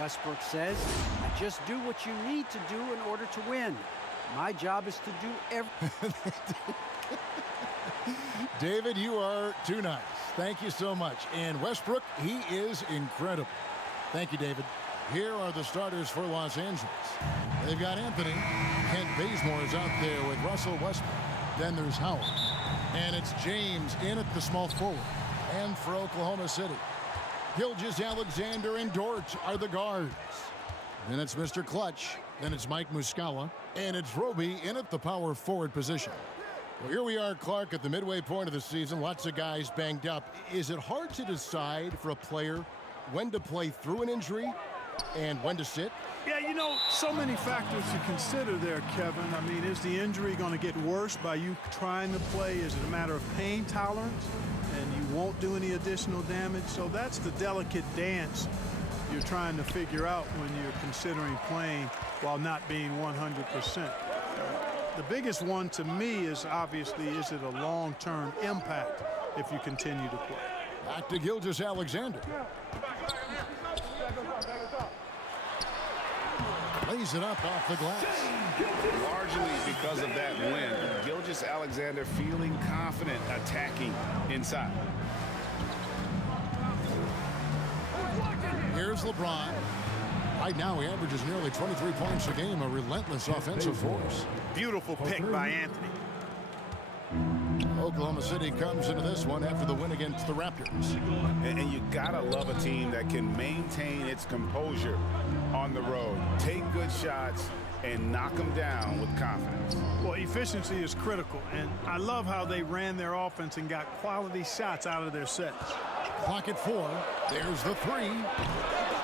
Westbrook says, "I just do what you need to do in order to win. My job is to do everything." David, you are too nice. Thank you so much. And Westbrook, he is incredible. Thank you, David. Here are the starters for Los Angeles. They've got Anthony. Kent Bazemore is out there with Russell Westbrook. Then there's Howard. And it's James in at the small forward. And for Oklahoma City, Gilgeous-Alexander and Dort are the guards. Then it's Mr. Clutch. Then it's Mike Muscala. And it's Roby in at the power forward position. Well, here we are, Clark, at the midway point of the season. Lots of guys banged up. Is it hard to decide for a player when to play through an injury and when to sit? Yeah, you know, so many factors to consider there, Kevin. I mean, is the injury going to get worse by you trying to play? Is it a matter of pain tolerance and you won't do any additional damage? So that's the delicate dance you're trying to figure out when you're considering playing while not being 100%. The biggest one to me is obviously, is it a long-term impact if you continue to play? Back to Gilgeous-Alexander. Lays it up off the glass. Largely because of that win, Gilgeous-Alexander feeling confident attacking inside. Here's LeBron. Right now, he averages nearly 23 points a game, a relentless offensive force. Beautiful pick by Anthony. Oklahoma City comes into this one after the win against the Raptors. And you gotta love a team that can maintain its composure on the road, take good shots, and knock them down with confidence. Well, efficiency is critical, and I love how they ran their offense and got quality shots out of their sets. Clock at 4. There's the 3.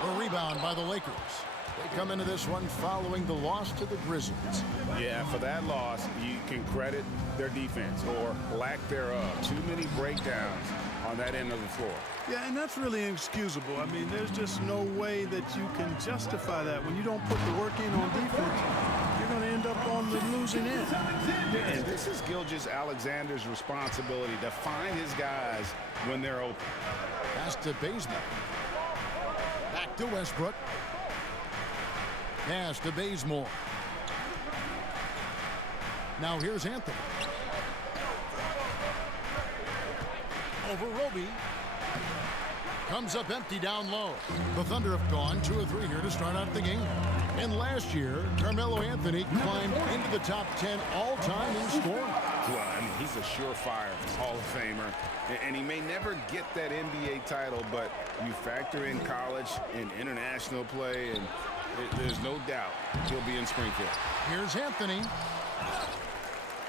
A rebound by the Lakers. They come into this one following the loss to the Grizzlies. Yeah, for that loss, you can credit their defense or lack thereof. Too many breakdowns on that end of the floor. Yeah, and that's really inexcusable. I mean, there's just no way that you can justify that. When you don't put the work in on defense, you're going to end up on the losing end. And this is Gilgeous-Alexander's responsibility to find his guys when they're open. Pass to Bazemore. Back to Westbrook. Pass to Bazemore. Now here's Anthony. Over Roby. Comes up empty down low. The Thunder have gone 2 of 3 here to start out the game. And last year, Carmelo Anthony climbed into the top 10 all-time in scoring. Well, I mean, he's a surefire Hall of Famer, and he may never get that NBA title, but you factor in college and international play, and there's no doubt he'll be in Springfield. Here's Anthony.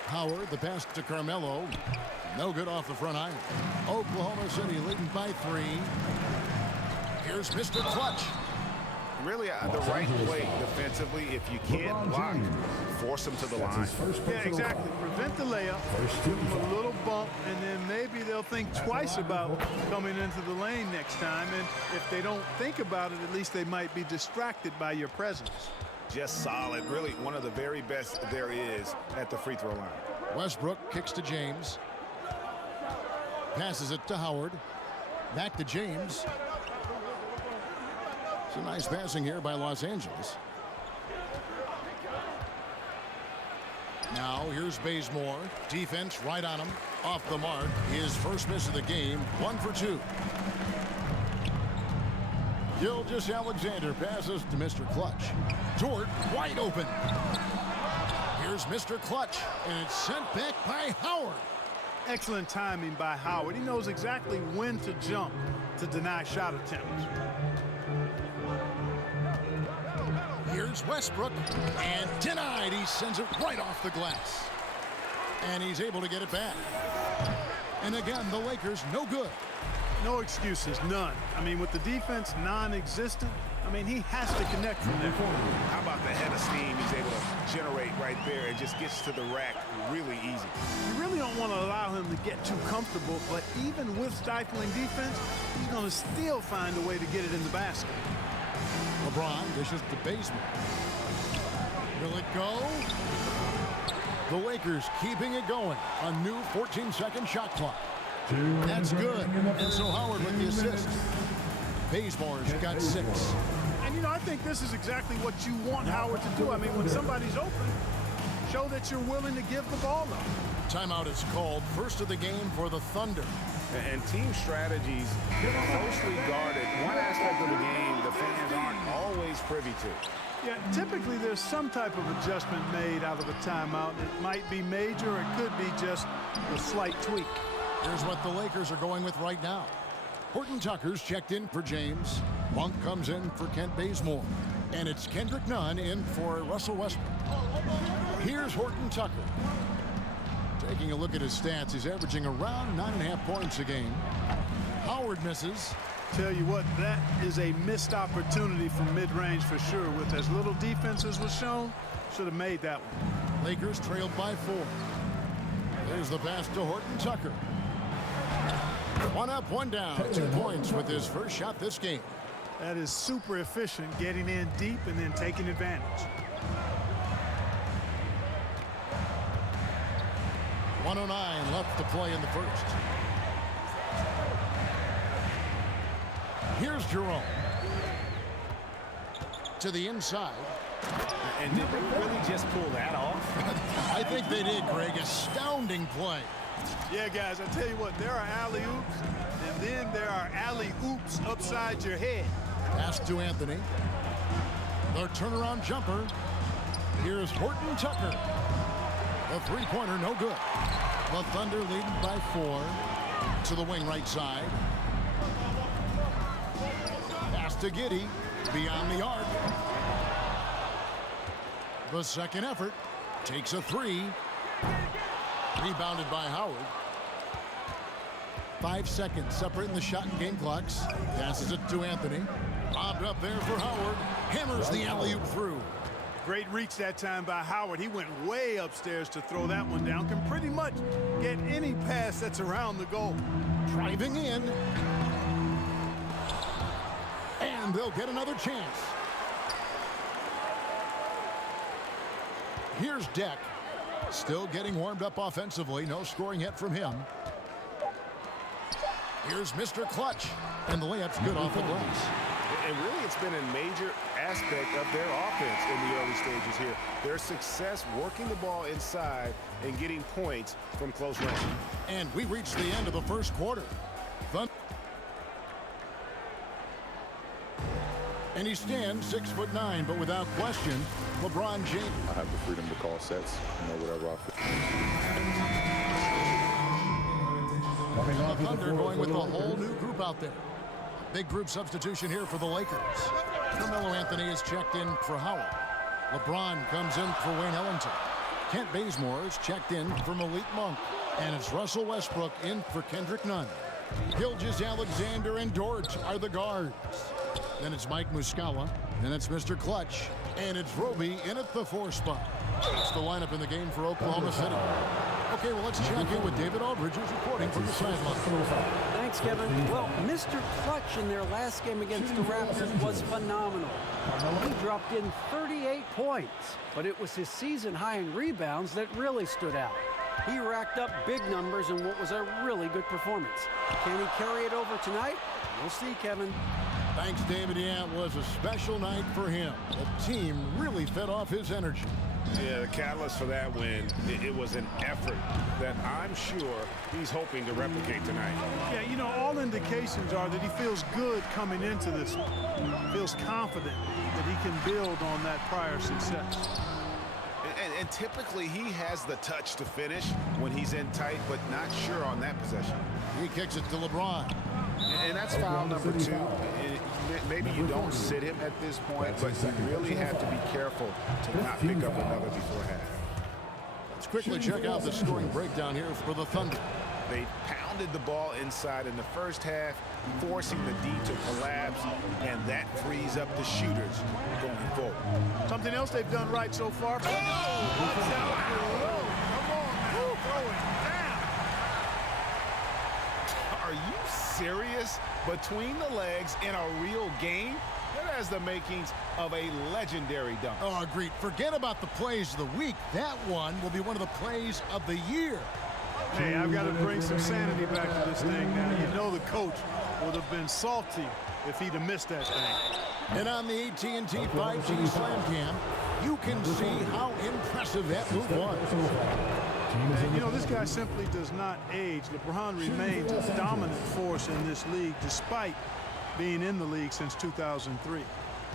Howard, the pass to Carmelo. No good off the front iron. Oklahoma City leading by 3. Here's Mr. Clutch. Really, the right play defensively. If you can't block, force him to the line. Yeah, exactly. Prevent the layup, give them a little bump, and then maybe they'll think twice about coming into the lane next time. And if they don't think about it, at least they might be distracted by your presence. Just solid. Really one of the very best there is at the free throw line. Westbrook kicks to James. Passes it to Howard. Back to James. It's a nice passing here by Los Angeles. Now here's Bazemore. Defense right on him. Off the mark. His first miss of the game. 1 for 2. Gilgeous-Alexander passes to Mr. Clutch. Dort wide open. Here's Mr. Clutch. And it's sent back by Howard. Excellent timing by Howard. He knows exactly when to jump to deny shot attempts. Here's Westbrook, and denied. He sends it right off the glass. And he's able to get it back. And again, the Lakers no good. No excuses, none. I mean, with the defense non-existent, I mean, he has to connect from there. How about the head of steam he's able to generate right there? It just gets to the rack really easy. You really don't want to allow him to get too comfortable, but even with stifling defense, he's going to still find a way to get it in the basket. LeBron dishes to Bazemore. Will it go? The Lakers keeping it going. A new 14-second shot clock. That's good. And so Howard with the assist. Bazemore's got 6. And, you know, I think this is exactly what you want Howard to do. I mean, when somebody's open, show that you're willing to give the ball up. Timeout is called. First of the game for the Thunder. And team strategies closely guarded. One aspect of the game the fans aren't always privy to. Yeah, typically there's some type of adjustment made out of a timeout. It might be major, or it could be just a slight tweak. Here's what the Lakers are going with right now. Horton Tucker's checked in for James. Monk comes in for Kent Bazemore. And it's Kendrick Nunn in for Russell Westbrook. Here's Horton Tucker. Taking a look at his stats, he's averaging around 9.5 points a game. Howard misses. Tell you what, that is a missed opportunity from mid-range for sure. With as little defense as was shown, should have made that one. Lakers trailed by 4. There's the pass to Horton Tucker. 1 up, 1 down. 2 points with his first shot this game. That is super efficient, getting in deep and then taking advantage. 1:09 left to play in the first. Here's Jerome. To the inside. And did they really just pull that off? I think they did, Greg. Astounding play. Yeah, guys, I tell you what, there are alley-oops, and then there are alley-oops upside your head. Pass to Anthony. The turnaround jumper. Here's Horton Tucker. The three-pointer, no good. The Thunder leading by 4. To the wing right side. Pass to Giddey. Beyond the arc. The second effort. Takes a 3. Rebounded by Howard. 5 seconds separating the shot and game clocks. Passes it to Anthony. Bobbed up there for Howard. Hammers the alley-oop through. Great reach that time by Howard. He went way upstairs to throw that one down. Can pretty much get any pass that's around the goal. Driving in. And they'll get another chance. Here's Deck. Still getting warmed up offensively. No scoring yet from him. Here's Mr. Clutch. And the layup's good off the glass. And really, it's been a major aspect of their offense in the early stages here. Their success working the ball inside and getting points from close range. And we reached the end of the first quarter. And he stands 6'9", but without question, LeBron James. I have the freedom to call sets, whatever I feel. The Thunder going with a whole new group out there. Big group substitution here for the Lakers. Carmelo Anthony is checked in for Howard. LeBron comes in for Wayne Ellington. Kent Bazemore is checked in for Malik Monk. And it's Russell Westbrook in for Kendrick Nunn. Gilgeous Alexander and Dort are the guards. Then it's Mike Muscala. Then it's Mr. Clutch. And it's Roby in at the 4 spot. That's the lineup in the game for Oklahoma City. Okay, well, let's check in with David Aldridge, who's reporting from the sideline. Thanks, Kevin. Well, Mr. Clutch in their last game against the Raptors was phenomenal. He dropped in 38 points, but it was his season high in rebounds that really stood out. He racked up big numbers in what was a really good performance. Can he carry it over tonight? We'll see, Kevin. Thanks, David. Yeah, it was a special night for him. The team really fed off his energy. Yeah, the catalyst for that win, it was an effort that I'm sure he's hoping to replicate tonight. Yeah, you know, all indications are that he feels good coming into this one. Feels confident that he can build on that prior success. And typically he has the touch to finish when he's in tight, but not sure on that possession. He kicks it to LeBron. And that's foul number 2. Maybe you don't sit him at this point, but you really have to be careful to not pick up another before half. Let's quickly check out the scoring breakdown here for the Thunder. They pounded the ball inside in the first half, forcing the D to collapse, and that frees up the shooters going forward. Something else they've done right so far. Oh! What's out below? Come on, now. Throw it down. Are you serious? Between the legs in a real game? That has the makings of a legendary dunk. Oh, agreed. Forget about the plays of the week. That one will be one of the plays of the year. Hey, I've got to bring some sanity back to this thing now. You know the coach would have been salty if he'd have missed that thing. And on the AT&T 5G Slam Cam, you can see how impressive that move was. And, you know, this guy simply does not age. LeBron remains a dominant force in this league despite being in the league since 2003.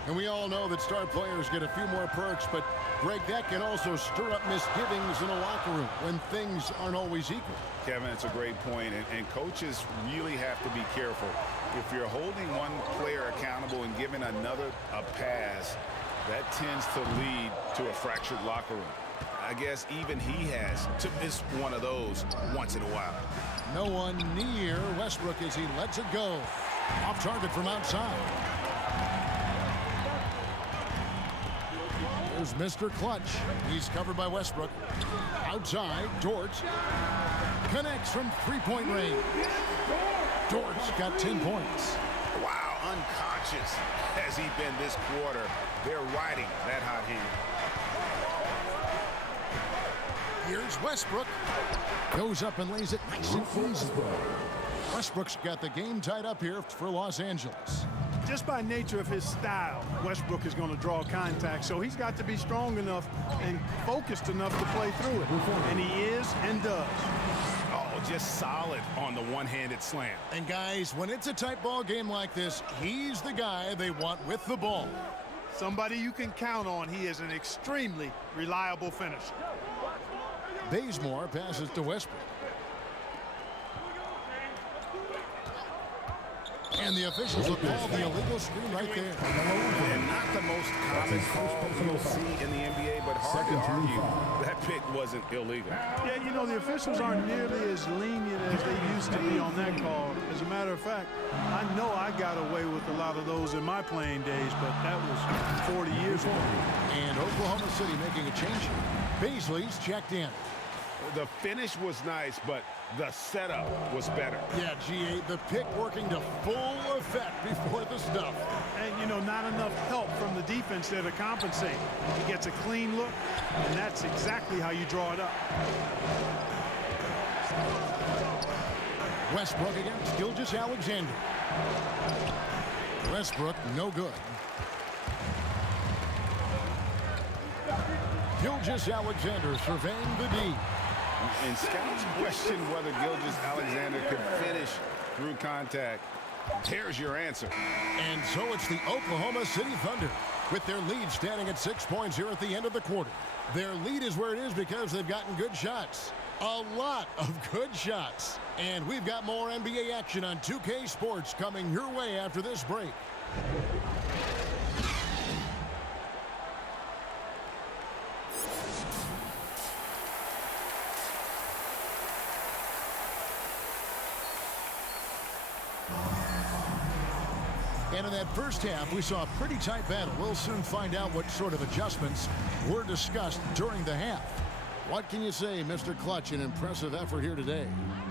And we all know that star players get a few more perks, but Greg, that can also stir up misgivings in a locker room when things aren't always equal. Kevin, it's a great point, and coaches really have to be careful. If you're holding one player accountable and giving another a pass, that tends to lead to a fractured locker room. I guess even he has to miss one of those once in a while. No one near Westbrook as he lets it go. Off target from outside. There's Mr. Clutch. He's covered by Westbrook. Outside, Dort connects from three-point range. Dort's got 10 points. Wow, unconscious has he been this quarter. They're riding that hot hand. Here's Westbrook. Goes up and lays it nice and easy. Westbrook's got the game tied up here for Los Angeles. Just by nature of his style, Westbrook is going to draw contact, so he's got to be strong enough and focused enough to play through it. And he is and does. Oh, just solid on the one-handed slam. And guys, when it's a tight ball game like this, he's the guy they want with the ball. Somebody you can count on. He is an extremely reliable finisher. Bazemore passes to Westbrook. And the officials will call the illegal screen right there. And not the most common call you'll see in the NBA, but hard to argue that pick wasn't illegal. Yeah, you know, the officials aren't nearly as lenient as they used to be on that call. As a matter of fact, I know I got away with a lot of those in my playing days, but that was 40 years ago. And Oklahoma City making a change. Baisley's checked in. The finish was nice, but the setup was better. Yeah, G8, the pick working to full effect before the stuff. And, you know, not enough help from the defense there to compensate. He gets a clean look, and that's exactly how you draw it up. Westbrook against Gilgeous-Alexander. Westbrook, no good. Gilgeous-Alexander surveying the D. And scouts question whether Gilgeous-Alexander could finish through contact. There's your answer. And so it's the Oklahoma City Thunder with their lead standing at 6 points here at the end of the quarter. Their lead is where it is because they've gotten good shots. A lot of good shots. And we've got more NBA action on 2K Sports coming your way after this break. And in that first half, we saw a pretty tight battle. We'll soon find out what sort of adjustments were discussed during the half. What can you say, Mr. Clutch? An impressive effort here today.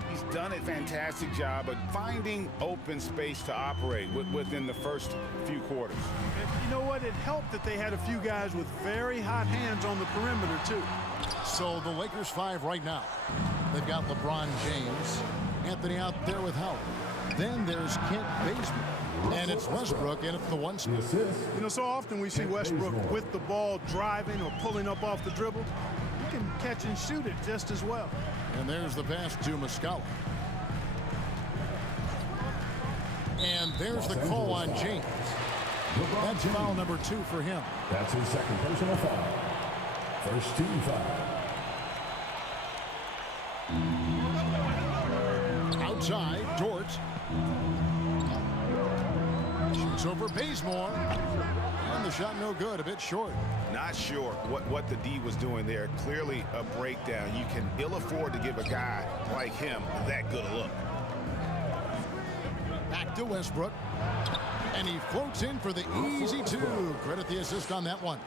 He's done a fantastic job of finding open space to operate within the first few quarters. And you know what? It helped that they had a few guys with very hot hands on the perimeter, too. So the Lakers 5 right now. They've got LeBron James, Anthony out there with Howard. Then there's Kent Bazemore. And it's Westbrook in at the one spot. You know, so often we see Westbrook with the ball driving or pulling up off the dribble. He can catch and shoot it just as well. And there's the pass to Muscala. And there's the call on James. That's foul number 2 for him. That's his second personal foul. First team foul. Outside, Dort. Shoots over Bazemore. And the shot no good, a bit short. Not sure what the D was doing there. Clearly a breakdown. You can ill afford to give a guy like him that good a look. Back to Westbrook. And he floats in for the easy 2. Credit the assist on that one.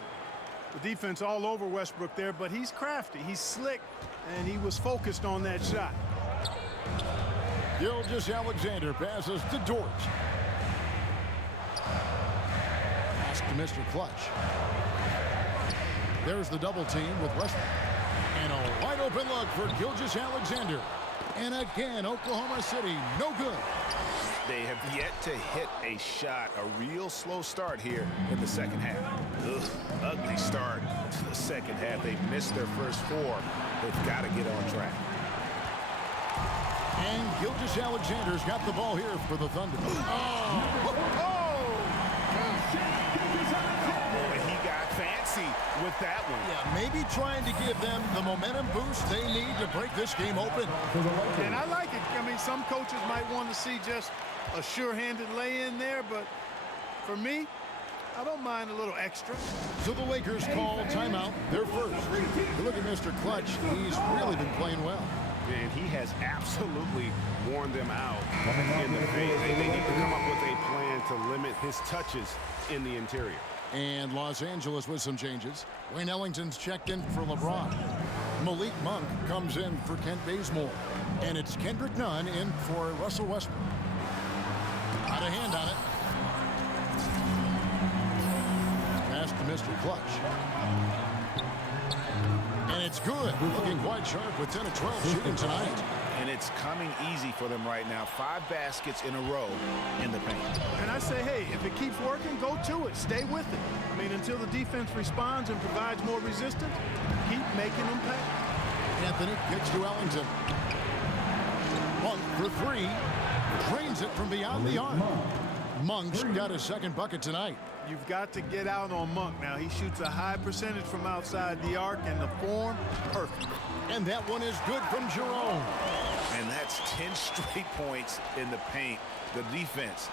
The defense all over Westbrook there, but he's crafty. He's slick, and he was focused on that shot. Gilgeous-Alexander passes to Dort. Pass to Mr. Clutch. There's the double team with Westbrook. And a wide open look for Gilgeous-Alexander. And again, Oklahoma City, no good. They have yet to hit a shot, a real slow start here in the second half. Ugh, ugly start to the second half. They've missed their first 4. They've got to get on track. And Gilgeous-Alexander's got the ball here for the Thunder. Boy, he got fancy with that one. Yeah, maybe trying to give them the momentum boost they need to break this game open. And I like it. I mean, some coaches might want to see just a sure-handed lay-in there, but for me, I don't mind a little extra. So the Lakers call timeout, their first. You look at Mr. Clutch, he's really been playing well. And he has absolutely worn them out in the paint. They need to come up with a plan to limit his touches in the interior. And Los Angeles with some changes. Wayne Ellington's checked in for LeBron. Malik Monk comes in for Kent Bazemore. And it's Kendrick Nunn in for Russell Westbrook. Out of hand on it. Pass to Mr. Clutch. And it's good. Looking quite sharp with 10 of 12 shooting tonight. And it's coming easy for them right now. 5 baskets in a row in the paint. And I say, hey, if it keeps working, go to it. Stay with it. I mean, until the defense responds and provides more resistance, keep making them pay. Anthony kicks to Ellington. Monk for 3. Drains it from beyond the arc. Monk's got his second bucket tonight. You've got to get out on Monk now. He shoots a high percentage from outside the arc, and the form, perfect. And that one is good from Jerome. And that's 10 straight points in the paint. The defense,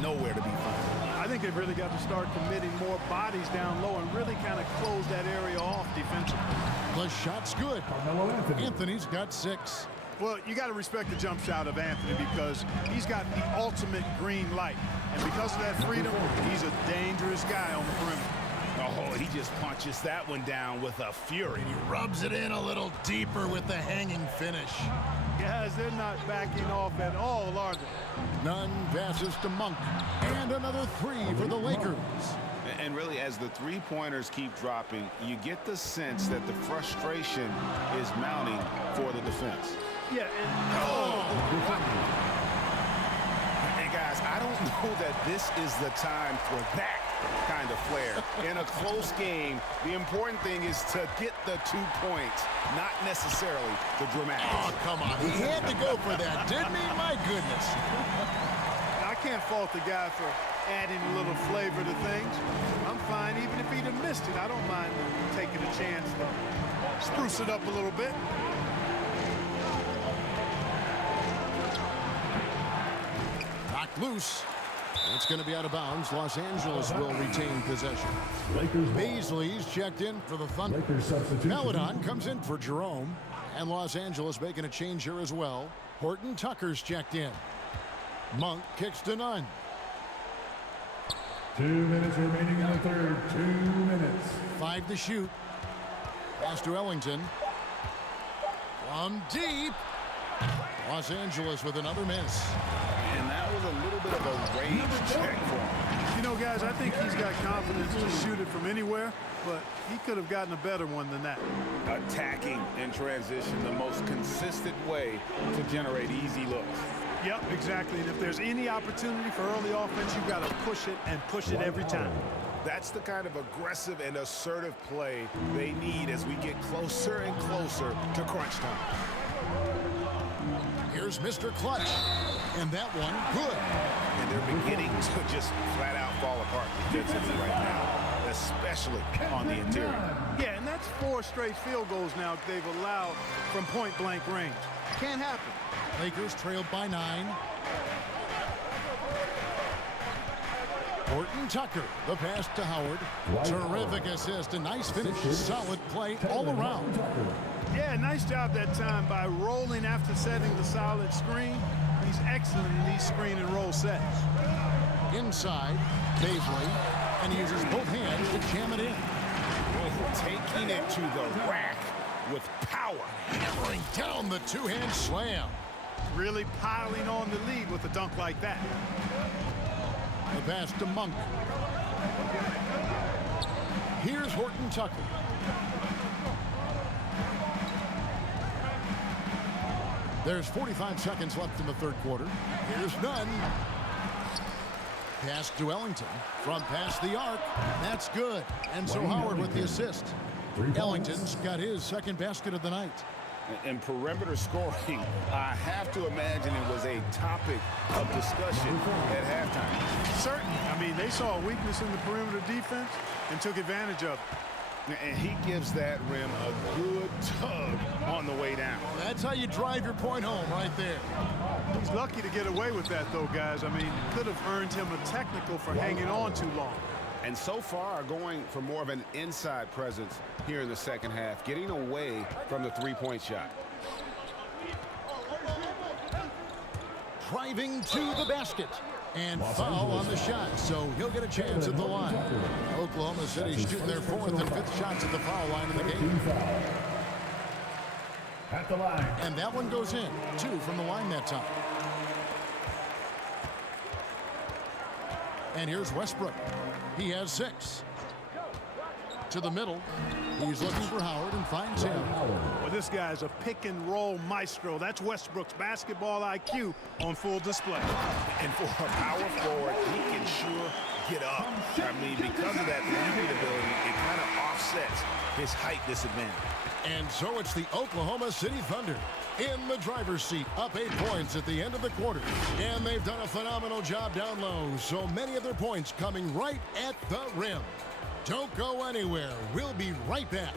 nowhere to be found. I think they've really got to start committing more bodies down low and really kind of close that area off defensively. The shot's good. Anthony's got 6. Well, you got to respect the jump shot of Anthony because he's got the ultimate green light. And because of that freedom, he's a dangerous guy on the perimeter. Oh, he just punches that one down with a fury. He rubs it in a little deeper with the hanging finish. Guys, they're not backing off at all, are they? Nunn passes to Monk. And another 3 for the Lakers. And really, as the three-pointers keep dropping, you get the sense that the frustration is mounting for the defense. Yeah, and Hey, guys, I don't know that this is the time for that kind of flair. In a close game, the important thing is to get the 2 points, not necessarily the dramatics. Oh, come on. He had to go for that, didn't he? My goodness. I can't fault the guy for adding a little flavor to things. I'm fine even if he'd have missed it. I don't mind taking a chance to spruce it up a little bit. Knocked loose. It's going to be out of bounds. Los Angeles will retain possession. Baisley's checked in for the Thunder. Maladon comes in for Jerome. And Los Angeles making a change here as well. Horton Tucker's checked in. Monk kicks to Nunn. 2 minutes remaining in the third. 2 minutes. 5 to shoot. Pass to Ellington. From deep. Los Angeles with another miss. And that was a little bit of a range check for him. You know, guys, I think he's got confidence to shoot it from anywhere, but he could have gotten a better one than that. Attacking in transition, the most consistent way to generate easy looks. Yep, exactly. And if there's any opportunity for early offense, you've got to push it and push it every time. That's the kind of aggressive and assertive play they need as we get closer and closer to crunch time. Here's Mr. Clutch. And that one, good. And they're beginning to just flat out fall apart defensively right now, especially on the interior. Yeah, and that's 4 straight field goals now they've allowed from point-blank range. Can't happen. Lakers trailed by 9. Horton Tucker, the pass to Howard. Terrific assist, a nice finish, solid play all around. Yeah, nice job that time by rolling after setting the solid screen. He's excellent in these screen and roll sets. Inside, Baisley, and he uses both hands to jam it in. Taking it to the rack with power. Hammering down the two-hand slam. Really piling on the lead with a dunk like that. The pass to Monk. Here's Horton Tucker. There's 45 seconds left in the third quarter. Here's none. Pass to Ellington from past the arc. That's good. And so Howard with the assist. Ellington's got his second basket of the night. And perimeter scoring, I have to imagine it was a topic of discussion at halftime. Certainly. I mean, they saw a weakness in the perimeter defense and took advantage of it. And he gives that rim a good tug on the way down. That's how you drive your point home right there. He's lucky to get away with that, though, guys. I mean, could have earned him a technical for hanging on too long. And so far, going for more of an inside presence here in the second half, getting away from the three-point shot. Driving to the basket. And foul on the shot, so he'll get a chance at the line. Oklahoma City shooting their fourth and fifth shots at the foul line in the game. At the line. And that one goes in. 2 from the line that time. And here's Westbrook. He has 6. To the middle. He's looking for Howard and finds him. Well, this guy's a pick-and-roll maestro. That's Westbrook's basketball IQ on full display. And for a power forward, he can sure get up. I mean, because of that leaping ability, it kind of offsets his height disadvantage. And so it's the Oklahoma City Thunder in the driver's seat, up 8 points at the end of the quarter. And they've done a phenomenal job down low, so many of their points coming right at the rim. Don't go anywhere. We'll be right back.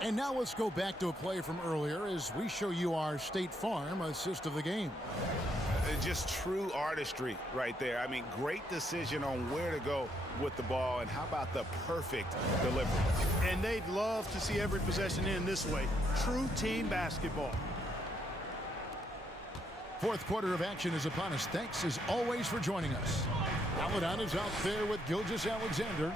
And now let's go back to a play from earlier as we show you our State Farm assist of the game. Just true artistry right there. I mean, great decision on where to go with the ball, and how about the perfect delivery. And they'd love to see every possession end this way. True team basketball. Fourth quarter of action is upon us. Thanks as always for joining us. Aladon is out there with Gilgeous-Alexander.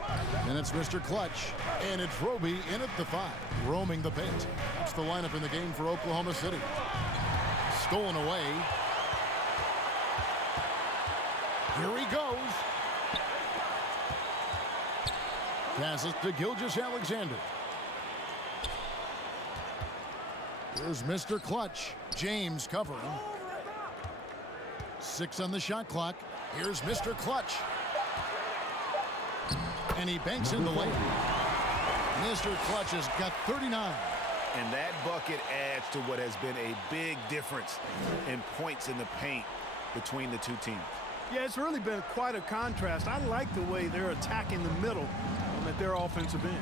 And it's Mr. Clutch. And it's Roby in at the 5, roaming the paint. That's the lineup in the game for Oklahoma City. Stolen away. Here he goes. Passes to Gilgeous-Alexander. Here's Mr. Clutch. James covering. 6 on the shot clock. Here's Mr. Clutch. And he banks in the lane. Mr. Clutch has got 39. And that bucket adds to what has been a big difference in points in the paint between the two teams. Yeah, it's really been quite a contrast. I like the way they're attacking the middle at their offensive end.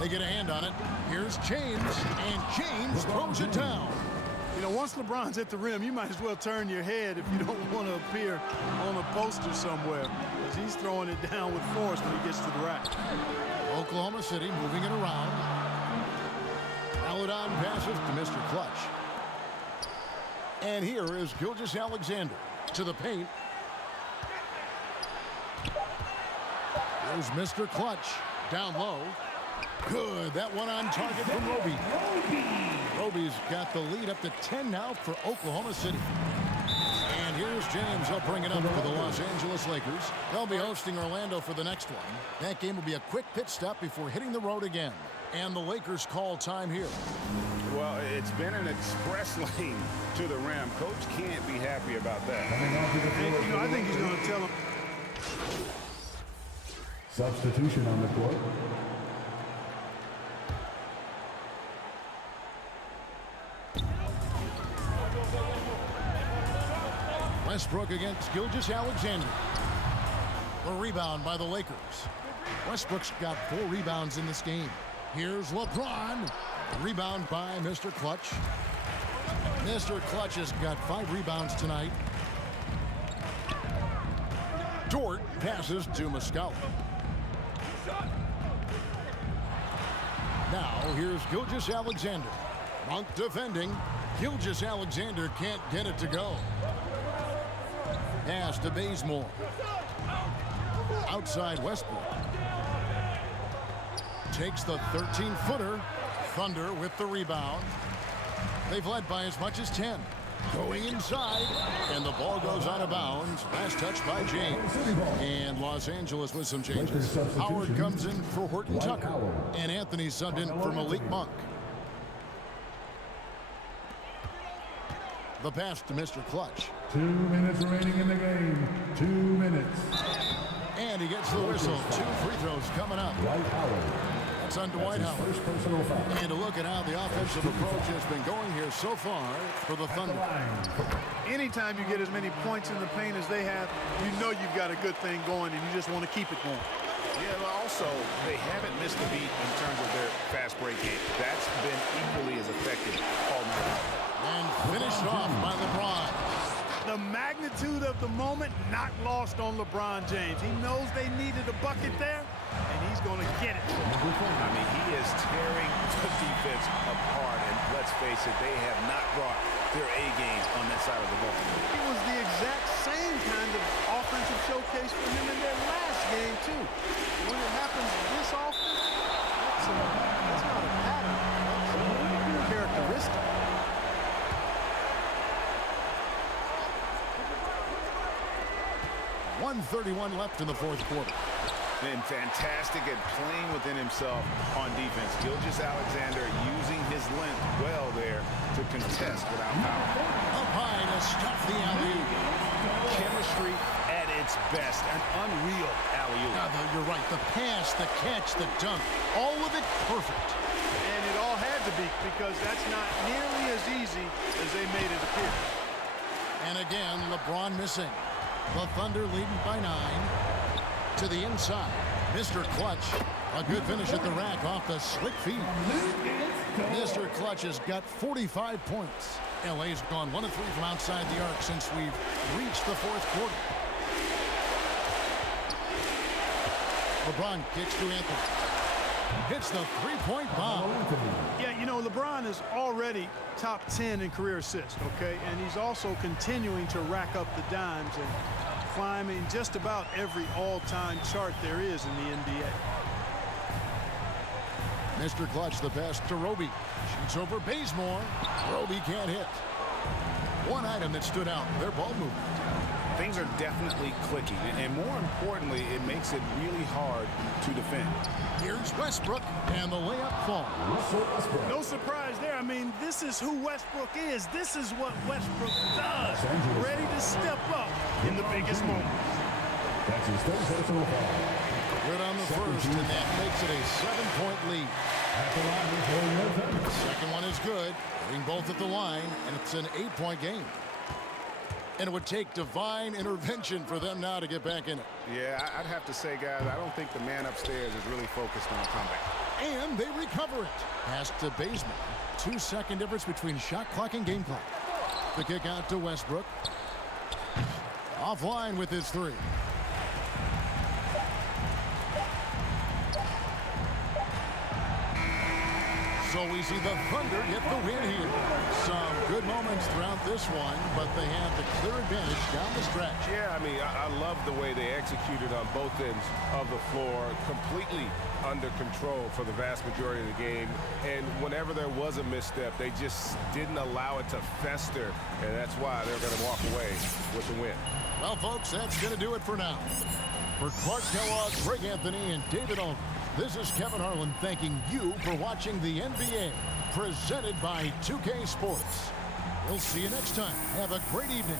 They get a hand on it. Here's James, and James throws it down. You know, once LeBron's at the rim, you might as well turn your head if you don't want to appear on a poster somewhere, because he's throwing it down with force when he gets to the rack. Oklahoma City moving it around. Aladon passes to Mr. Clutch. And here is Gilgeous-Alexander to the paint. Here's Mr. Clutch down low. Good. That one on target from Roby. Roby's got the lead up to 10 now for Oklahoma City. And here's James. He'll bring it up for the Los Angeles Lakers. They'll be hosting Orlando for the next one. That game will be a quick pit stop before hitting the road again. And the Lakers call time here. Well, it's been an express lane to the rim. Coach can't be happy about that. And, you know, I think he's going to tell him. Substitution on the court. Westbrook against Gilgeous-Alexander. A rebound by the Lakers. Westbrook's got 4 rebounds in this game. Here's LeBron. Rebound by Mr. Clutch. Mr. Clutch has got 5 rebounds tonight. Dort passes to Muscala. Now here's Gilgeous-Alexander. Monk defending. Gilgeous-Alexander can't get it to go. Pass to Bazemore. Outside Westbrook. Takes the 13-footer. Thunder with the rebound. They've led by as much as 10. Going inside, and the ball goes out of bounds. Last touch by James. And Los Angeles with some changes. Howard comes in for Horton Tucker, and Anthony subbed in for Malik Monk. The pass to Mr. Clutch. 2 minutes remaining in the game. 2 minutes. And he gets the whistle. 2 free throws coming up. Dwight Howard. That's on Dwight Howard. First personal foul. And to look at how the offensive approach has been going here so far for the Thunder. Anytime you get as many points in the paint as they have, you know you've got a good thing going, and you just want to keep it going. Yeah, but also, they haven't missed a beat in terms of their fast break game. That's been equally as effective all night long. And finished off by LeBron. The magnitude of the moment not lost on LeBron James. He knows they needed a bucket there, and he's going to get it. I mean, he is tearing the defense apart, and let's face it, they have not brought their A game on that side of the ball. It was the exact same kind of offensive showcase for him in their last game, too. When it happens this often, that's not a pattern. That's a characteristic. 1:31 left in the fourth quarter. Been fantastic at playing within himself on defense. Gilgeous-Alexander using his length well there to contest without power. Up high to stuff the alley-oop. Chemistry at its best. An unreal alley-oop. You're right. The pass, the catch, the dunk, all of it perfect. And it all had to be, because that's not nearly as easy as they made it appear. And again, LeBron missing. The Thunder leading by 9. To the inside. Mr. Clutch. A good finish at the rack off the slick feed. Mr. Clutch has got 45 points. LA's gone 1 of 3 from outside the arc since we've reached the fourth quarter. LeBron kicks to Anthony. Hits the three-point bomb. Yeah, you know, LeBron is already top 10 in career assists, okay? And he's also continuing to rack up the dimes and climbing just about every all-time chart there is in the NBA. Mr. Clutch, the pass to Roby. Shoots over Bazemore. Roby can't hit. One item that stood out, their ball movement. Things are definitely clicking, and more importantly, it makes it really hard to defend. Here's Westbrook, and the layup falls. No surprise there. I mean, this is who Westbrook is. This is what Westbrook does. Ready to step up in the biggest moment. That's his third personal foul. Good on the first, and that makes it a 7-point lead. At the line for your Thunder. Second one is good. Hitting both at the line, and it's an 8-point game. And it would take divine intervention for them now to get back in it. Yeah, I'd have to say, guys, I don't think the man upstairs is really focused on the comeback. And they recover it. Pass to Bazemore. 2-second difference between shot clock and game clock. The kick out to Westbrook. Offline with his 3. So we see the Thunder get the win here. Some good moments throughout this one, but they have the clear advantage down the stretch. Yeah, I mean, I love the way they executed on both ends of the floor, completely under control for the vast majority of the game. And whenever there was a misstep, they just didn't allow it to fester, and that's why they're going to walk away with the win. Well, folks, that's going to do it for now. For Clark Kellogg, Greg Anthony, and David Aldridge, this is Kevin Harlan thanking you for watching the NBA, presented by 2K Sports. We'll see you next time. Have a great evening.